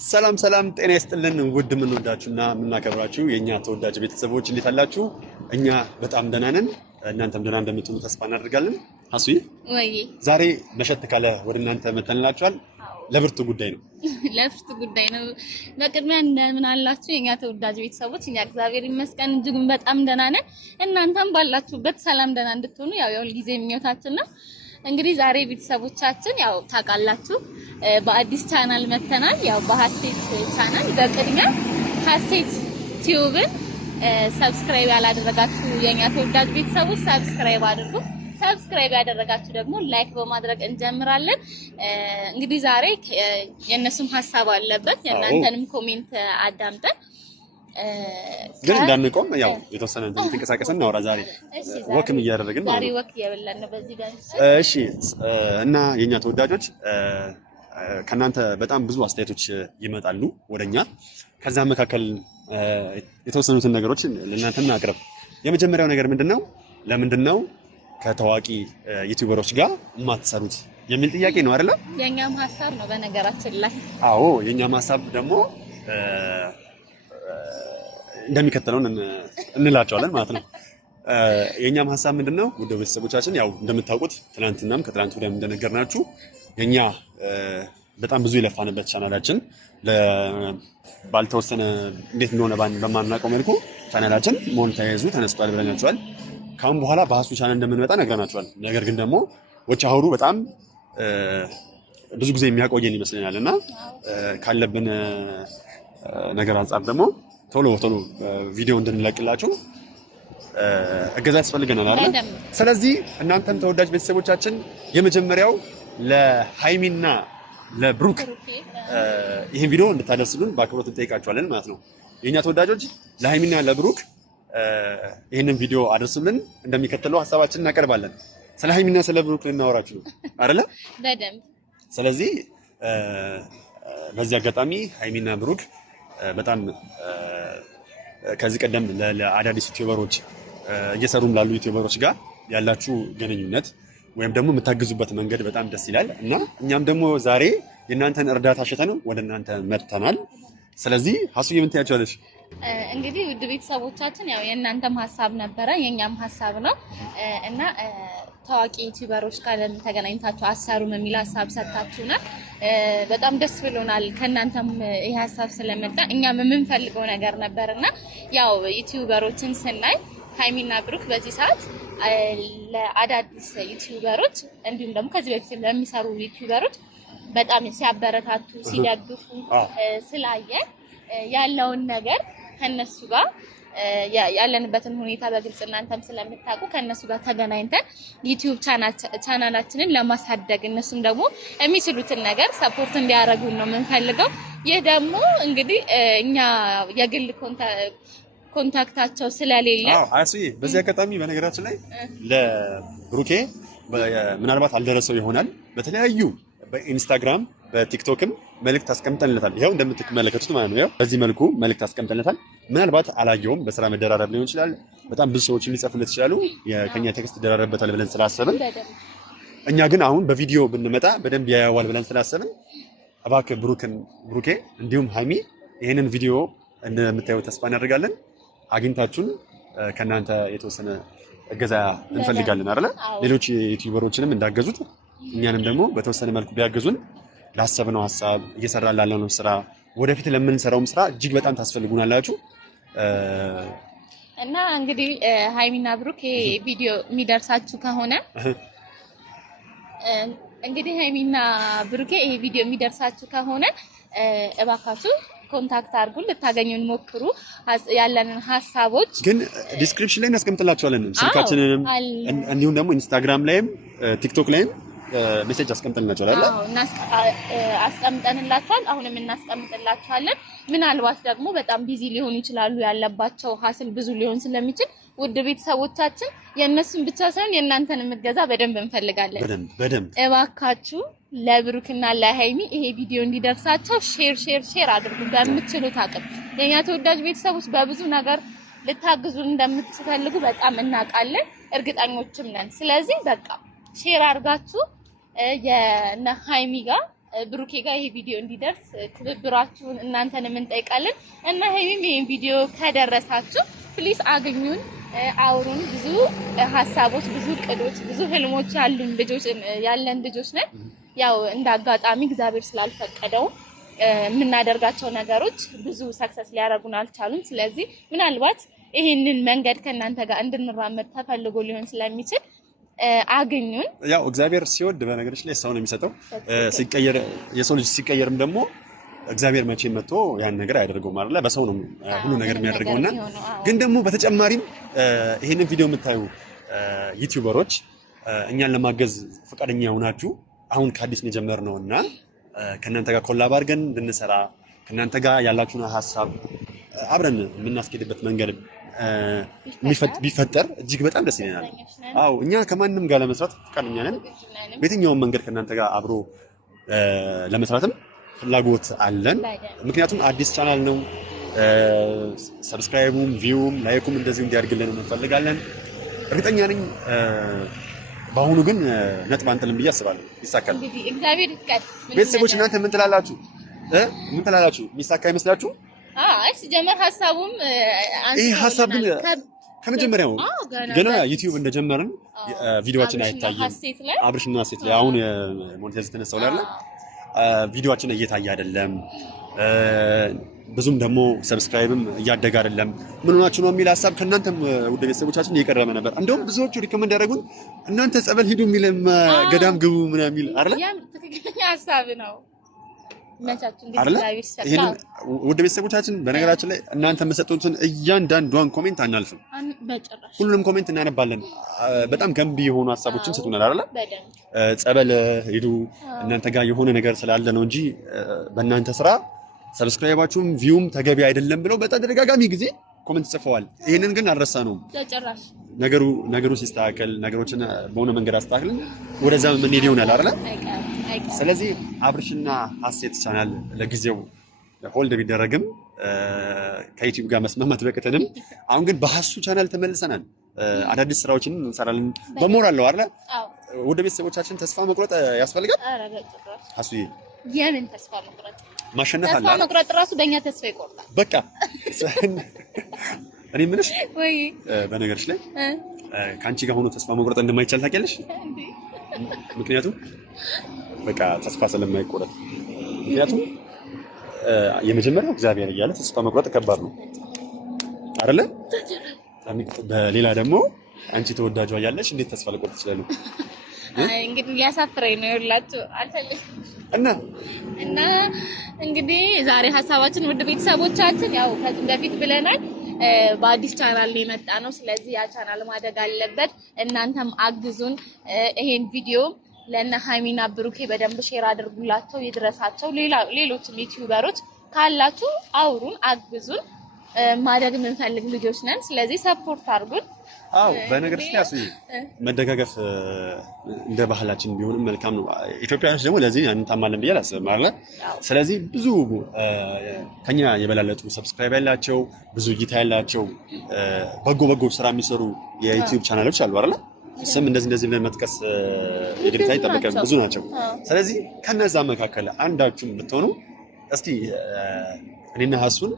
ሰላም ሰላም ጤና ይስጥልን ውድ ምንወዳችሁና ምናከብራችሁ የኛ ተወዳጅ ቤተሰቦች እንዴት አላችሁ? እኛ በጣም ደህና ነን። እናንተም ደህና እንደምትሆኑ ተስፋ እናደርጋለን። ሀሱይ ወይ ዛሬ መሸት ካለ ወደ እናንተ መተንላችኋል። ለብርቱ ጉዳይ ነው። ለብርቱ ጉዳይ ነው። በቅድሚያ እንደምን አላችሁ የኛ ተወዳጅ ቤተሰቦች? እኛ እግዚአብሔር ይመስገን እጅጉን በጣም ደህና ነን። እናንተም ባላችሁበት ሰላም ደህና እንድትሆኑ ያው የሁልጊዜ ምኞታችን ነው። እንግዲህ ዛሬ ቤተሰቦቻችን ያው ታውቃላችሁ በአዲስ ቻናል መተናል። ያው በሐሴት ቻናል በቅድሚያ ሐሴት ቲዩብን ሰብስክራይብ ያላደረጋችሁ የኛ ተወዳጅ ቤተሰቦች ሰብስክራይብ አድርጉ። ሰብስክራይብ ያደረጋችሁ ደግሞ ላይክ በማድረግ እንጀምራለን። እንግዲህ ዛሬ የነሱም ሐሳብ አለበት የእናንተንም ኮሜንት አዳምጠን ግን እንዳንቆም ያው የተወሰነ ተንቀሳቀሰን እናወራ። ዛሬ ወክም እያደረግን ነው። ዛሬ ወክ እያበላን ነው በዚህ ጋር። እሺ እና የኛ ተወዳጆች ከናንተ በጣም ብዙ አስተያየቶች ይመጣሉ ወደኛ። ከዛ መካከል የተወሰኑትን ነገሮች ለእናንተ እናቅርብ። የመጀመሪያው ነገር ምንድነው? ለምንድነው ከታዋቂ ዩቲዩበሮች ጋር የማትሰሩት የሚል ጥያቄ ነው አይደለ? የኛም ሐሳብ ነው በነገራችን ላይ። አዎ የኛም ሐሳብ ደግሞ እንደሚከተለው እንላቸዋለን ማለት ነው። የኛም ሐሳብ ምንድነው? ውድ ቤተሰቦቻችን ያው እንደምታውቁት ትናንትናም ከትናንት ወዲያም እንደነገርናችሁ የኛ በጣም ብዙ የለፋንበት ቻናላችን ባልተወሰነ እንዴት እንደሆነ በማናውቀው መልኩ ቻናላችን ሞኔታይዙ ተነስቷል ብለናቸዋል። ካሁን በኋላ በሀሱ ቻናል እንደምንመጣ ነግረናቸዋል። ነገር ግን ደግሞ ወጭ አሁሩ በጣም ብዙ ጊዜ የሚያቆየን ይመስለናል እና ካለብን ነገር አንጻር ደግሞ ቶሎ ቪዲዮ እንድንለቅላችሁ እገዛ ያስፈልገናል አይደል? ስለዚህ እናንተም ተወዳጅ ቤተሰቦቻችን የመጀመሪያው ለሃይሚና ለብሩክ ይሄን ቪዲዮ እንድታደርሱልን በአክብሮት እንጠይቃችኋለን ማለት ነው። የኛ ተወዳጆች ለሃይሚና ለብሩክ ይሄንን ቪዲዮ አድርሱልን። እንደሚከተለው ሐሳባችንን እናቀርባለን። ስለ ሃይሚና ስለ ብሩክ ልናወራችሁ ነው አይደለ? በደንብ። ስለዚህ በዚህ አጋጣሚ ሃይሚና ብሩክ በጣም ከዚህ ቀደም ለአዳዲስ ዩቲዩበሮች እየሰሩም ላሉ ዩቲዩበሮች ጋር ያላችሁ ግንኙነት ወይም ደግሞ የምታግዙበት መንገድ በጣም ደስ ይላል እና እኛም ደግሞ ዛሬ የእናንተን እርዳታ ሸተን ወደ እናንተ መጥተናል። ስለዚህ ሀሱዬ ምን ትያቸዋለሽ? እንግዲህ ውድ ቤተሰቦቻችን ያው የእናንተም ሐሳብ ነበረ የኛም ሐሳብ ነው እና ታዋቂ ዩቲዩበሮች ጋር ተገናኝታችሁ አሰሩም የሚል ሐሳብ ሰጣችሁናል። በጣም ደስ ብሎናል። ከእናንተም ይሄ ሐሳብ ስለመጣ እኛም የምንፈልገው ነገር ነበርና ያው ዩቲዩበሮችን ስናይ ሃይሚና ብሩክ በዚህ ሰዓት ለአዳዲስ ዩቲዩበሮች እንዲሁም ደግሞ ከዚህ በፊት ለሚሰሩ ዩቲዩበሮች በጣም ሲያበረታቱ ሲደግፉ ስላየ ያለውን ነገር ከነሱ ጋር ያለንበትን ሁኔታ በግልጽ እናንተም ስለምታውቁ ከነሱ ጋር ተገናኝተን ዩቲዩብ ቻናላችንን ለማሳደግ እነሱም ደግሞ የሚችሉትን ነገር ሰፖርት እንዲያደርጉን ነው የምንፈልገው። ይህ ደግሞ እንግዲህ እኛ የግል ኮንታክታቸው ስለሌለ አሱዬ በዚህ አጋጣሚ በነገራችን ላይ ለብሩኬ ምናልባት አልደረሰው ይሆናል በተለያዩ በኢንስታግራም በቲክቶክም መልእክት አስቀምጠንለታል። ይሄው እንደምትመለከቱት ማለት ነው። ይሄው በዚህ መልኩ መልእክት አስቀምጠንለታል። ምናልባት አላየውም፣ በስራ መደራረብ ሊሆን ይችላል። በጣም ብዙ ሰዎች ሊጽፉለት ይችላሉ። ከኛ ቴክስት ይደራረበታል ብለን ስላሰብን እኛ ግን አሁን በቪዲዮ ብንመጣ በደንብ ያያዋል ብለን ስላሰብን እባክህ ብሩኬ እንዲሁም ሃይሚ ይሄንን ቪዲዮ እንደምታዩት ተስፋ እናደርጋለን። አግኝታችሁን ከናንተ የተወሰነ እገዛ እንፈልጋለን አይደል? ሌሎች ዩቲዩበሮችንም እንዳገዙት እኛንም ደግሞ በተወሰነ መልኩ ቢያገዙን ላሰብነው ሐሳብ እየሰራን ላለነው ስራ ወደፊት ለምንሰራውም ስራ እጅግ በጣም ታስፈልጉናላችሁ እና እንግዲህ ሃይሚና ብሩክ ይሄ ቪዲዮ የሚደርሳችሁ ከሆነ እንግዲህ ሃይሚና ብሩክ ይሄ ቪዲዮ የሚደርሳችሁ ከሆነ እባካችሁ ኮንታክት አድርጉን፣ ልታገኙን ሞክሩ። ያለንን ሐሳቦች ግን ዲስክሪፕሽን ላይ እናስቀምጥላችኋለን። ስልካችንንም እንዲሁም ደግሞ ኢንስታግራም ላይም ቲክቶክ ላይም ሜሴጅ አስቀምጠንላችኋል አይደል? አስቀምጠንላችኋል። አሁንም እናስቀምጥላችኋለን። ምናልባት ደግሞ በጣም ቢዚ ሊሆኑ ይችላሉ፣ ያለባቸው ሀስል ብዙ ሊሆን ስለሚችል ውድ ቤተሰቦቻችን የእነሱን ብቻ ሳይሆን የእናንተንም እገዛ በደንብ እንፈልጋለን። በደንብ እባካችሁ ለብሩክና ለሃይሚ ይሄ ቪዲዮ እንዲደርሳቸው ሼር አድርጉ በምትችሉት አቅም። የኛ ተወዳጅ ቤተሰቦች በብዙ ነገር ልታግዙን እንደምትፈልጉ በጣም እናውቃለን፣ እርግጠኞችም ነን። ስለዚህ በቃ ሼር አድርጋችሁ የነ ሃይሚ ጋር ብሩኬ ጋር ይሄ ቪዲዮ እንዲደርስ ትብብራችሁን እናንተንም እንጠይቃለን እና ሀይሚም ይሄን ቪዲዮ ከደረሳችሁ ፕሊስ አግኙን፣ አውሩን። ብዙ ሀሳቦች፣ ብዙ እቅዶች፣ ብዙ ህልሞች ያለን ልጆች ነን። ያው እንደ አጋጣሚ እግዚአብሔር ስላልፈቀደው የምናደርጋቸው ነገሮች ብዙ ሰክሰስ ሊያደርጉን አልቻሉም። ስለዚህ ምናልባት ይሄንን መንገድ ከእናንተ ጋር እንድንራመድ ተፈልጎ ሊሆን ስለሚችል አግኙን። ያው እግዚአብሔር ሲወድ በነገሮች ላይ ሰው ነው የሚሰጠው። ሲቀየር የሰው ልጅ ሲቀየርም ደግሞ እግዚአብሔር መቼ መጥቶ ያን ነገር አያደርገውም ማለት ነው። በሰው ነው ሁሉ ነገር የሚያደርገውና ግን ደግሞ በተጨማሪም ይሄንን ቪዲዮ የምታዩ ዩቲዩበሮች እኛን ለማገዝ ፈቃደኛ ሆናችሁ አሁን ከአዲስ ነው የጀመርነውና ከእናንተ ጋር ኮላብ አድርገን እንድንሰራ ከእናንተ ጋር ያላችሁን ሀሳብ አብረን የምናስኬድበት መንገድ ቢፈጠር እጅግ በጣም ደስ ይለናል። አዎ እኛ ከማንም ጋር ለመስራት ፈቃደኛ ነን። በየትኛውም መንገድ ከእናንተ ጋር አብሮ ለመስራትም ፍላጎት አለን። ምክንያቱም አዲስ ቻናል ነው። ሰብስክራይቡም ቪውም ላይኩም እንደዚሁ እንዲያድግልን እንፈልጋለን። እርግጠኛ ነኝ በአሁኑ ግን ነጥብ አንጥልም ብዬ አስባለሁ። ይሳካል እንግዲህ እግዚአብሔር ይፍቀድ። ቤተሰቦች እናንተ ምን ትላላችሁ? የሚሳካ ይመስላችሁ? አይ ሲጀመር ሐሳቡም ይሄ ሐሳብ ግን ከመጀመሪያው ገና ዩቲዩብ እንደጀመርን ቪዲዮአችን አይታየም። አብርሽና ሴት ላይ አሁን ሞኔታይዝ ተነሳው ላይ ቪዲዮአችን እየታየ አይደለም። ብዙም ደግሞ ሰብስክራይብም እያደገ አይደለም። ምን ሆናችሁ ነው የሚል ሐሳብ ከእናንተም ውድ ቤተሰቦቻችን እየቀረበ ነበር። እንደውም ብዙዎቹ ሪኮመንድ ያደረጉን እናንተ ጸበል ሂዱ የሚልም ገዳም ግቡ ምን የሚል አይደል? ያም ትክክለኛ ሐሳብ ነው። ውድ ቤተሰቦቻችን በነገራችን ላይ እናንተ የምትሰጡትን እያንዳንዷን ኮሜንት አናልፍም። ሁሉንም ኮሜንት እናነባለን። በጣም ገንቢ የሆኑ ሀሳቦችን ሰጡናል አይደል? ጸበል ሂዱ እናንተ ጋር የሆነ ነገር ስላለ ነው እንጂ በእናንተ ስራ ሰብስክራይባችሁም ቪውም ተገቢ አይደለም ብለው በተደጋጋሚ ጊዜ ኮሜንት ጽፈዋል። ይሄንን ግን አልረሳነውም። ነገሩ ሲስተካከል ነገሮችን በሆነ መንገድ አስተካክለን ወደዛ የምንሄድ ይሆናል አይደል? ስለዚህ አብርሽና ሀሴት ቻናል ለጊዜው ሆልድ ቢደረግም ከዩቲዩብ ጋር መስማማት በቀተንም አሁን ግን በሀሱ ቻናል ተመልሰናል። አዳዲስ ስራዎችን እንሰራለን በሞራል ነው አይደል? ወደ ቤተሰቦቻችን ተስፋ መቁረጥ ያስፈልጋል? ኧረ በጭራሽ ሀሱ የምን ተስፋ መቁረጥ? ማሸነፍ አለ። ተስፋ መቁረጥ ራሱ በእኛ ተስፋ ይቆርጣል። በቃ እኔ ምንሽ ወይ በነገርሽ ላይ ከአንቺ ጋር ሆኖ ተስፋ መቁረጥ እንደማይቻል ታውቂያለሽ? ምክንያቱም በቃ ተስፋ ስለማይቆረጥ። ምክንያቱም የመጀመሪያው እግዚአብሔር እያለ ተስፋ መቁረጥ ከባድ ነው አይደለ? በሌላ ደግሞ አንቺ ተወዳጇ እያለሽ እንዴት ተስፋ ልቆርጥ ይችላል? እንግዲህ ሊያሳፍረኝ ነው ይላችሁ አልፈልግም። እና እንግዲህ ዛሬ ሀሳባችን ውድ ቤተሰቦቻችን ያው ከዚህ በፊት ብለናል በአዲስ ቻናል ላይ የመጣ ነው። ስለዚህ ያ ቻናል ማደግ አለበት። እናንተም አግዙን። ይሄን ቪዲዮ ለእነ ሀይሚና ብሩኬ በደንብ ሼር አድርጉላቸው፣ ይድረሳቸው። ሌሎችም ዩቲዩበሮች ካላችሁ አውሩን፣ አግዙን። ማደግ የምንፈልግ ልጆች ነን። ስለዚህ ሰፖርት አድርጉን። አዎ በነገርሽ ላይ መደጋገፍ እንደ ባህላችን ቢሆንም መልካም ነው። ኢትዮጵያውያኖች ደግሞ ለዚህ እንታማለን ብዬ አላስብም አይደል? ስለዚህ ብዙ ከኛ የበላለጡ ሰብስክራይብ ያላቸው ብዙ እይታ ያላቸው በጎ ስራ የሚሰሩ የዩቲዩብ ቻናሎች አሉ አይደል? ስም እንደዚህ ብለን መጥቀስ የግዴታ ይጠበቃል። ብዙ ናቸው። ስለዚህ ከነዛ መካከል አንዳችሁም ብትሆኑ እስቲ እኔና ሀሱን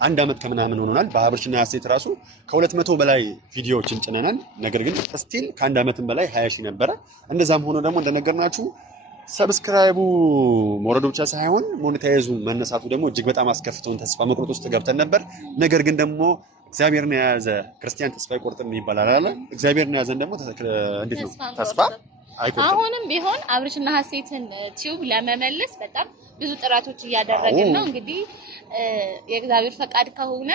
1 አመት ከምናምን ሆኖናል። በአብርሽና ሀሴት ራሱ ከ200 በላይ ቪዲዮዎችን ጭነናል። ነገር ግን ስቲል ከ1 አመትም በላይ 20 ሺህ ነበረ። እንደዛም ሆኖ ደግሞ እንደነገርናችሁ ሰብስክራይቡ መውረዱ ብቻ ሳይሆን ሞኔታይዙ መነሳቱ ደግሞ እጅግ በጣም አስከፍቶን ተስፋ መቁረጥ ውስጥ ገብተን ነበር። ነገር ግን ደግሞ እግዚአብሔርን የያዘ ክርስቲያን ተስፋ አይቆርጥም ይባላል አይደል? እግዚአብሔርን የያዘን ደግሞ እንዴት ነው ተስፋ አይቆርጥም። አሁንም ቢሆን አብርሽና ሀሴትን ቲዩብ ለመመለስ በጣም ብዙ ጥረቶች እያደረግን ነው። እንግዲህ የእግዚአብሔር ፈቃድ ከሆነ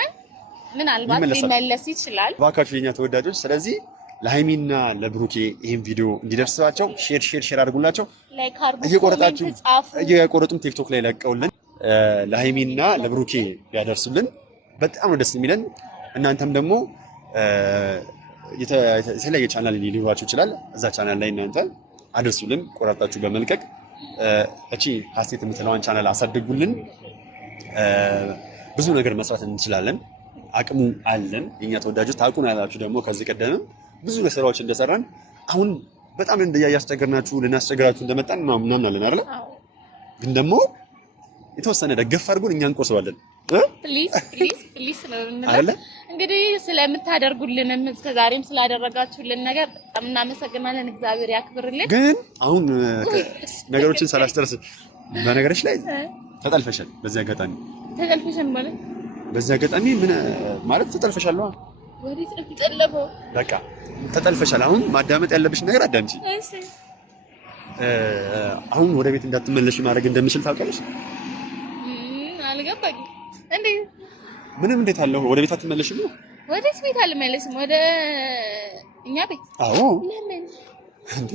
ምናልባት ሊመለስ ይችላል። እባካችሁ የኛ ተወዳጆች፣ ስለዚህ ለሃይሚና ለብሩኬ ይሄን ቪዲዮ እንዲደርሳቸው ሼር አድርጉላቸው። ላይክ አድርጉ፣ እየቆረጡም ቲክቶክ ላይ ለቀውልን ለሃይሚና ለብሩኬ ያደርሱልን። በጣም ነው ደስ የሚለን። እናንተም ደግሞ የተለያየ ቻናል ሊኖራችሁ ይችላል። እዛ ቻናል ላይ እናንተ አድርሱልን ቆራርጣችሁ በመልቀቅ እቺ ሀሴት የምትለዋን ቻናል አሳድጉልን። ብዙ ነገር መስራት እንችላለን። አቅሙ አለን። የኛ ተወዳጆች ታውቁን ያላችሁ ደግሞ ከዚህ ቀደምም ብዙ ስራዎች እንደሰራን አሁን በጣም ያስቸገርናችሁ ልናስቸግራችሁ እንደመጣን ምናምን አለን አይደል? ግን ደግሞ የተወሰነ ደገፍ አድርጎን እኛ እንቆስባለን። ፕሊዝ ነው እንላለን። እንግዲህ ስለምታደርጉልንም እስከዛሬም ስላደረጋችሁልን ነገር በጣም እናመሰግናለን። እግዚአብሔር ያክብርልን። ግን አሁን ነገሮችን ሳላስጨርስ በነገሮች ላይ ተጠልፈሻል። በዚህ አጋጣሚ ተጠልፈሻል ማለት በዚህ አጋጣሚ ምን ማለት ተጠልፈሻል ነው? ወዴት ነው የምጠለፈው? በቃ ተጠልፈሻል። አሁን ማዳመጥ ያለብሽ ነገር አዳምጪ። እሺ አሁን ወደ ቤት እንዳትመለሽ ማድረግ እንደምችል ታውቂያለሽ? አልገባኝም። እንዴ ምንም እንዴት አለው? ወደ ቤት አትመለሽም ነው? ወዴት ቤት አልመለስም? ወደ እኛ ቤት? አዎ። ለምን እንዴ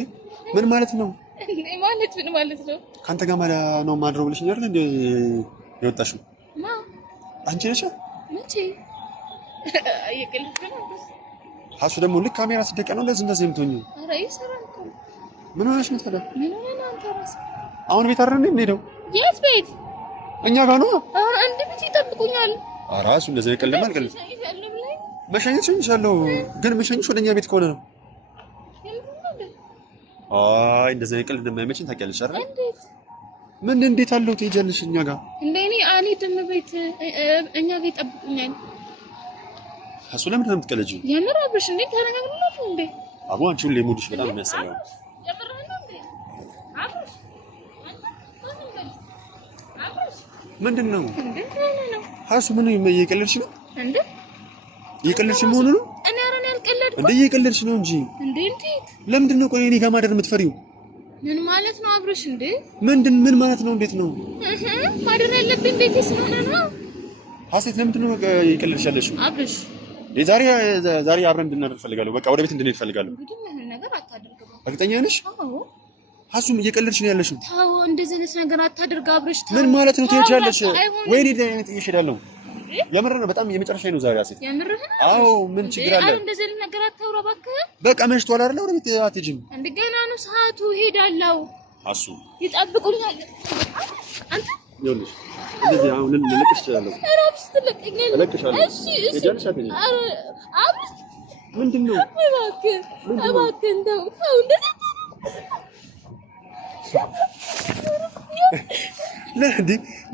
ምን ማለት ነው? እንዴ ማለት ምን ማለት ነው? ካንተ ጋር ነው ማድረው ብለሽኝ አይደል እንዴ የወጣሽው? ማ አንቺ ነሽ? መቼ? አይቀልም ነው። ሀሱ ደግሞ ልክ ካሜራ ሲደቀ ነው እንደዚህ የምትሆኚው? ኧረ ይሰራል እኮ። ምን ሆነሽ ነው ታዲያ? ምን ሆነ ነው አንተ ራስህ? አሁን ቤት አይደል እንዴ? የት ቤት? እኛ ጋር ነው። አሁን አንድ ቤት ይጠብቁኛል። ራሱ እንደዚህ ይቀልም አልቀልም። መሸኘት ይችላልው ግን መሸኘት ወደኛ ቤት ከሆነ ነው። አይ እንደዚህ ይቀል እንደማይመችኝ ታውቂያለሽ አይደል? እንዴት ምን እንዴት አለው ትሄጃለሽ እኛ ጋር? እንዴ እኔ አልሄድም ቤት እኛ ጋር ይጠብቁኛል። እሱ ለምን ነው የምትቀለጂው? የምር አብርሽ እንዴ ተነጋግረናል እንዴ? አቦ አንቺ ሁሌ ሙድሽ በጣም የሚያሰላው ምንድን ነው? ሀሱ ምን እየቀለድሽ ነው እንዴ? እየቀለድሽ መሆኑ ነው? እኔ አረን ያልቀለድኩ እንዴ እየቀለድሽ ነው እንጂ እንዴ። እንዴት ለምንድን ነው ቆይ እኔ ጋር ማደር የምትፈሪው? ምን ማለት ነው አብርሽ? እንዴ ምን ማለት ነው? እንዴት ነው ማደር ያለብኝ? ቤቴ ስለሆነ ነው። ሀሴት ለምንድን ነው እየቀለድሽ ያለሽው? አብርሽ ዛሬ አብረን እንድናደር ፈልጋለሁ። በቃ ወደ ቤት እንድንሄድ ፈልጋለሁ። እንግዲህ ምን ነገር አታደርግም። እርግጠኛ ነሽ? አዎ ሀሱም እየቀለድሽ ነው ያለሽው። ታው እንደዚህ አይነት ነገር አታደርግ አብርሽ። ምን ማለት ነው? ትሄጃለሽ ወይ? እኔ እየሄዳለሁ። የምር ነው በጣም የመጨረሻ ነው ዛሬ ሀሴት። የምር ነው? አዎ ምን ችግር አለ? አረ እንደዚህ አይነት ነገር አታውራ እባክህ። በቃ መሽቷል አይደል? ወደ ቤት አትሄጂም? እንደገና ነው ሰዓቱ። እሄዳለሁ። ሀሱ ይጠብቁኛል። አንተ ይኸውልሽ እንደዚህ አሁን ልልቅሽ እችላለሁ። አራብስ ትለቀኛለህ? እለቅሻለሁ። እሺ ትሄጃለሽ አትሄጂም? አብርሽ ምንድን ነው? እባክህ እንደው ተው እንደዚህ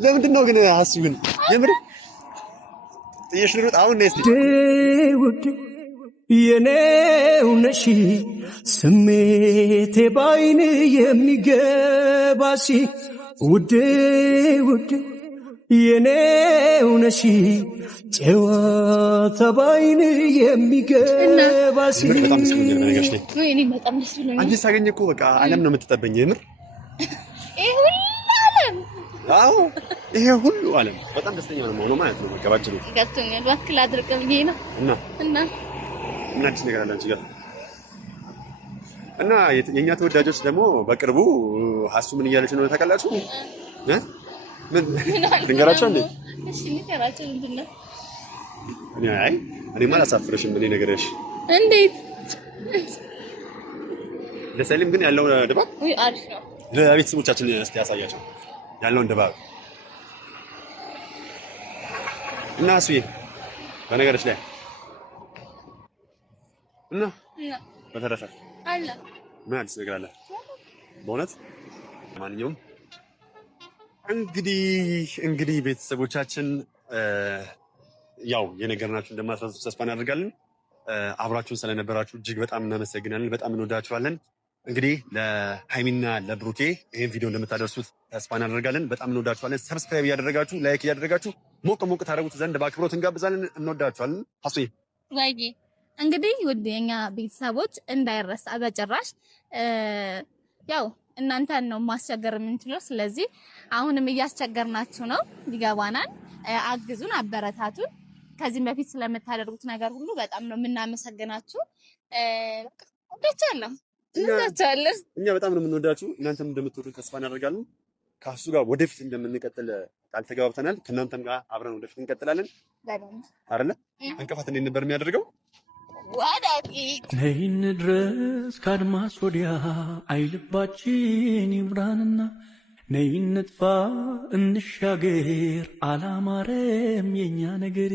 ለምንድን ነው ግን ሀሱ ግን የምር ጥየሽ ልሩጥ አሁን ነይ እስኪ ውዴ የኔው ነሽ ስሜቴ ባይን የሚገባሽ ውዴ የኔው ነሽ ጨዋታ ባይን የሚገባሽ በጣም ደስ ብሎኛል። በነገርሽ ላይ ወይኔ በጣም ደስ ብሎኛል። አንቺ ሳገኝ እኮ በቃ ዓለም ነው የምትጠበኝ የምር አዎ ይሄ ሁሉ ዓለም በጣም ደስተኛ ነው መሆኑ ማለት ነው። በቃ ባጭሩ ገብቶኛል። እባክህ ላድርገው ብዬ ነው እና አዲስ ነገር አለ አንቺ ጋር እና የኛ ተወዳጆች ደግሞ በቅርቡ ሀሱ ምን እያለች ነው ታውቃላችሁ? ምን ልንገራቸው እንዴ? እሺ ንገራቸው። ምንድን ነው? እኔማ አላሳፍርሽም። እኔ ነገርሽ እንዴት ደስ አይልም ግን ያለው ድባብ ወይ አሪፍ ነው። ለቤተሰቦቻችን እስቲ ያሳያቸው ያለውን ድባብ እና እሱዬ በነገርሽ ላይ እና በተረፈ አለ ምን አዲስ ነገር አለ? በእውነት ማንኛውም እንግዲህ ቤተሰቦቻችን ያው የነገርናችሁ እንደማትረሱ ተስፋ እናደርጋለን። አብራችሁን ስለነበራችሁ እጅግ በጣም እናመሰግናለን። በጣም እንወዳችኋለን። እንግዲህ ለሃይሚና ለብሩኬ ይሄን ቪዲዮ እንደምታደርሱት ተስፋ እናደርጋለን። በጣም እንወዳችኋለን። ሰብስክራይብ እያደረጋችሁ ላይክ እያደረጋችሁ ሞቅ ታደርጉት ዘንድ በአክብሮት እንጋብዛለን። እንወዳችኋለን። ሀሱዬ ወይ እንግዲህ ውድ የኛ ቤተሰቦች እንዳይረሳ በጭራሽ ያው እናንተን ነው ማስቸገር የምንችለው። ስለዚህ አሁንም እያስቸገርናችሁ ነው፣ ይገባናል። አግዙን፣ አበረታቱን። ከዚህም በፊት ስለምታደርጉት ነገር ሁሉ በጣም ነው የምናመሰግናችሁ። ወዳችኋለሁ። እኛ በጣም ነው የምንወዳችሁ። እናንተም እንደምትወዱን ተስፋ እናደርጋለን። ከእሱ ጋር ወደፊት እንደምንቀጥል ቃል ተጋብተናል። ከእናንተም ጋር አብረን ወደፊት እንቀጥላለን አይደለ? እንቅፋት እንዴት ነበር የሚያደርገው? ነይን ድረስ ከአድማስ ወዲያ አይልባችን ይብራንና ነይን ንጥፋ እንሻገር አላማረም የኛ ነገር